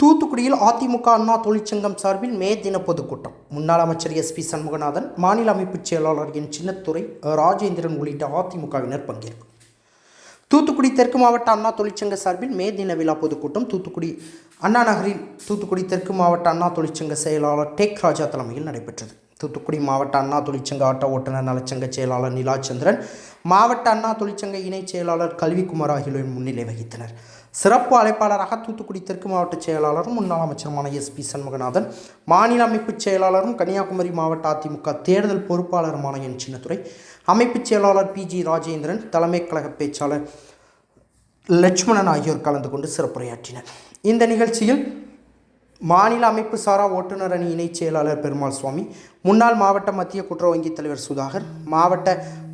தூத்துக்குடியில் அதிமுக அண்ணா தொழிற்சங்கம் சார்பில் மே தின பொதுக்கூட்டம். முன்னாள் அமைச்சர் எஸ் பி சண்முகநாதன் மாநில அமைப்புச் செயலாளர் என் சின்னத்துறை ராஜேந்திரன் உள்ளிட்ட அதிமுகவினர் பங்கேற்பு. தூத்துக்குடி தெற்கு மாவட்ட அண்ணா தொழிற்சங்க சார்பில் மே தின விழா பொதுக்கூட்டம் தூத்துக்குடி அண்ணா நகரில் தூத்துக்குடி தெற்கு மாவட்ட அண்ணா தொழிற்சங்க செயலாளர் டேக் ராஜா தலைமையில் நடைபெற்றது. தூத்துக்குடி மாவட்ட அண்ணா தொழிற்சங்க ஆட்டோ ஓட்டுநர் நலச்சங்க செயலாளர் நிலாச்சந்திரன் மாவட்ட அண்ணா தொழிற்சங்க இணைச் செயலாளர் கல்விக்குமார் ஆகியோரின் முன்னிலை வகித்தனர். சிறப்பு அழைப்பாளராக தூத்துக்குடி தெற்கு மாவட்ட செயலாளரும் முன்னாள் அமைச்சருமான எஸ் பி சண்முகநாதன் மாநில அமைப்புச் செயலாளரும் கன்னியாகுமரி மாவட்ட அதிமுக தேர்தல் பொறுப்பாளருமான என் சின்னத்துறை அமைப்புச் செயலாளர் பி ஜி ராஜேந்திரன் தலைமை கழக பேச்சாளர் லட்சுமணன் ஆகியோர் கலந்து கொண்டு சிறப்புரையாற்றினர். இந்த நிகழ்ச்சியில் மாநில அமைப்பு சாரா ஓட்டுநர் அணி இணைச் செயலாளர் பெருமாள் சுவாமி முன்னாள் மாவட்ட மத்திய குற்ற வங்கி தலைவர் சுதாகர் மாவட்ட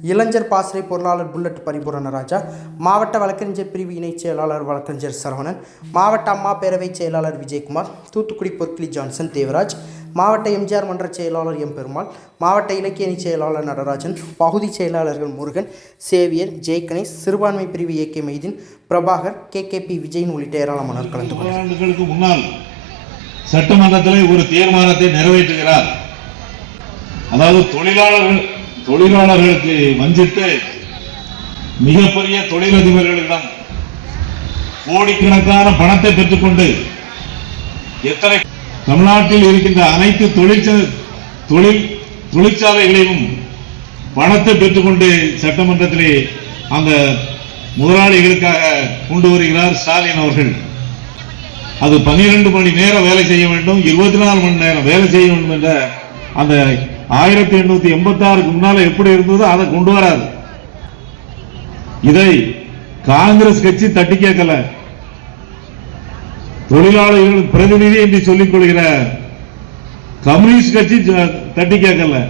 இளைஞர் பாசறை பொருளாளர் புல்லட் பரிபூரண ராஜா மாவட்ட வழக்கறிஞர் பிரிவு இணைச் செயலாளர் வழக்கறிஞர் சரவணன் மாவட்ட அம்மா பேரவைச் செயலாளர் விஜயகுமார் தூத்துக்குடி பொற்கிளி ஜான்சன் தேவராஜ் மாவட்ட எம்ஜிஆர் மன்ற செயலாளர் எம் பெருமாள் மாவட்ட இலக்கிய அணி செயலாளர் நடராஜன் பகுதி செயலாளர்கள் முருகன் சேவியர் ஜெய்கணேஷ் சிறுபான்மை பிரிவு A K Mydeen Prabhakar K K P Vijayan உள்ளிட்ட ஏராளமானோர் கலந்து கொண்டார் சட்டமன்றத்தில் ஒரு தீர்மானத்தை நிறைவேற்றுகிறார். அதாவது தொழிலாளர்கள் தொழிலாளர்களுக்கு வஞ்சித்து மிகப்பெரிய தொழிலதிபர்களிடம் கோடிக்கணக்கான பணத்தை பெற்றுக்கொண்டு எத்தனை தமிழ்நாட்டில் இருக்கின்ற அனைத்து தொழிற்ச தொழில் தொழிற்சாலைகளையும் பணத்தை பெற்றுக்கொண்டு சட்டமன்றத்திலே அந்த முதலாளிகளுக்காக கொண்டு வருகிறார் ஸ்டாலின் அவர்கள். அது பன்னிரெண்டு மணி நேரம் வேலை செய்ய வேண்டும் இருபத்தி நாலு மணி நேரம் வேலை செய்ய வேண்டும் என்ற அந்த ஆயிரத்தி எண்ணூத்தி எண்பத்தி ஆறுக்கு முன்னால எப்படி இருந்ததோ அதை கொண்டு வராது. இதை காங்கிரஸ் கட்சி தட்டி கேட்கல. தொழிலாளர்கள் பிரதிநிதி என்று சொல்லிக் கொள்கிற கம்யூனிஸ்ட் கட்சி தட்டி கேட்கல.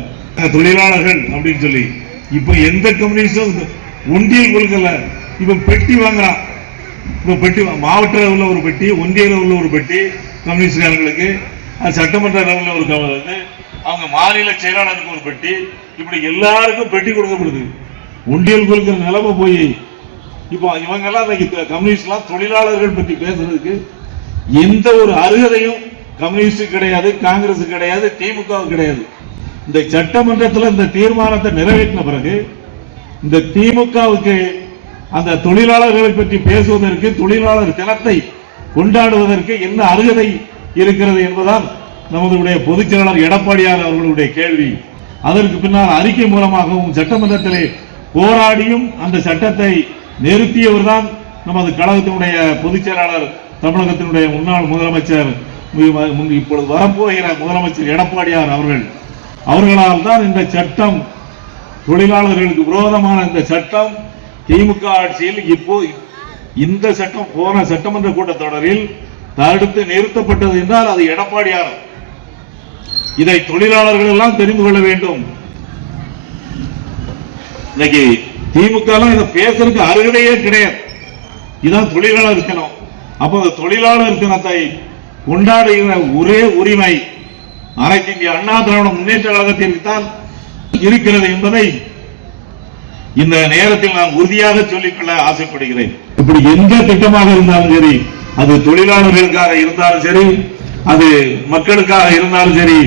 தொழிலாளர்கள் அப்படின்னு சொல்லி. இப்ப எந்த கம்யூனிஸ்டும் ஒன்றியம் கொடுக்கல. இப்ப பெட்டி வாங்குறான். இப்போ பெட்டி மாவட்ட லெவலில் ஒரு பெட்டி ஒன்றிய லெவலில் ஒரு பெட்டி கம்யூனிஸ்ட்காரங்களுக்கு அது சட்டமன்ற லெவலில் ஒரு கம்~ அவங்க மாநில செயலாளருக்கு ஒரு பெட்டி இப்படி எல்லாருக்கும் பெட்டி கொடுக்கப்படுது. ஒன்றியல் கொடுக்கிற நிலைமை போய் இப்போ இவங்க எல்லாம் இன்னைக்கு கம்யூனிஸ்ட்லாம் தொழிலாளர்கள் பற்றி பேசுறதுக்கு எந்த ஒரு அருகதையும் கம்யூனிஸ்ட் கிடையாது காங்கிரஸ் கிடையாது திமுக கிடையாது. இந்த சட்டமன்றத்தில் இந்த தீர்மானத்தை நிறைவேற்றின பிறகு இந்த திமுகவுக்கு அந்த தொழிலாளர்களை பற்றி பேசுவதற்கு தொழிலாளர் தினத்தை கொண்டாடுவதற்கு என்ன அருகதை இருக்கிறது என்பதுதான் நமதுடைய பொதுச் செயலாளர் எடப்பாடியார் அவர்களுடைய கேள்வி. அதற்கு பின்னால் அறிக்கை மூலமாகவும் சட்டமன்றத்திலே போராடியும் அந்த சட்டத்தை நிறுத்தியவர் தான் நமது கழகத்தினுடைய பொதுச் செயலாளர் தமிழகத்தினுடைய முன்னாள் முதலமைச்சர் இப்பொழுது வரப்போகிற முதலமைச்சர் எடப்பாடியார் அவர்கள். அவர்களால் தான் இந்த சட்டம் தொழிலாளர்களுக்கு விரோதமான இந்த சட்டம் திமுக ஆட்சியில் இப்போ இந்த சட்டம் போன சட்டமன்ற கூட்டத்தொடரில் தடுத்து நிறுத்தப்பட்டது என்றால் அது எடப்பாடியார். இதை தொழிலாளர்கள் எல்லாம் தெரிந்து கொள்ள வேண்டும். இன்னைக்கு திமுக எல்லாம் இதை பேசுறதுக்கு அருகதையே கிடையாது. இதான் தொழிலாளர் இருக்கணும் அப்போ அந்த தொழிலாளர் தினத்தை கொண்டாடுகிற ஒரே உரிமை அனைத்து இந்திய அண்ணா திராவிட முன்னேற்ற கழகத்திற்கு தான் இருக்கிறது என்பதை இந்த நேரத்தில் நான் உறுதியாக சொல்லிக்கொள்ள ஆசைப்படுகிறேன். இப்படி எந்த திட்டமாக இருந்தாலும் சரி அது தொழிலாளர்களுக்காக இருந்தாலும் சரி அது மக்களுக்காக இருந்தாலும் சரி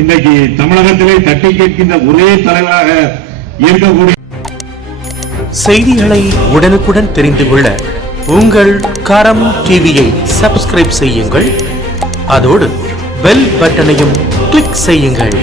இன்றைக்கு தமிழகத்திலே தட்டி கேட்கின்ற ஒரே தலைவராக இருக்கக்கூடிய செய்திகளை உடனுக்குடன் தெரிந்து கொள்ள உங்கள் கரம் டிவியை சப்ஸ்கிரைப் செய்யுங்கள். அதோடு பெல் பட்டனையும் கிளிக் செய்யுங்கள்.